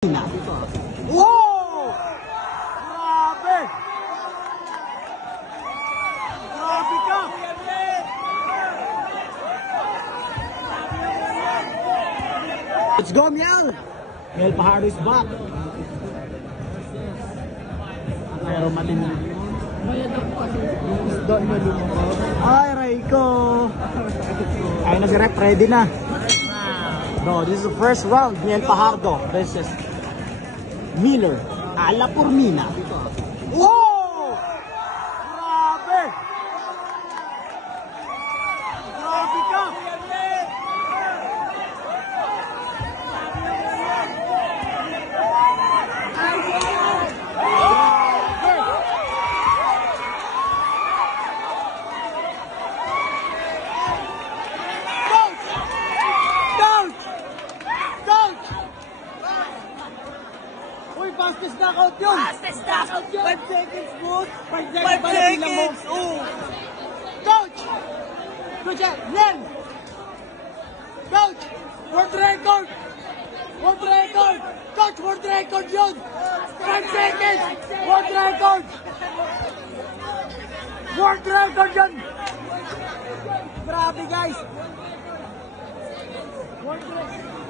Wow! Grabe! Grabe ka! Let's go, Miel! Miel Fajardo is back. Pero matindi. Ay, Rayco! Ay na si Rep, ready na. No, this is the first round. Miel Fajardo versus Miller Ala Pormina. Wow! Grabe! Grabe ka! Fastest knockout yun! Fastest knockout yun! 5 seconds, boss! 5 seconds! Oh. Coach! Coach, Len! Coach! World record! World record! Coach, world record yun! 5 seconds! World record! World record yun! Grabe, guys! World record!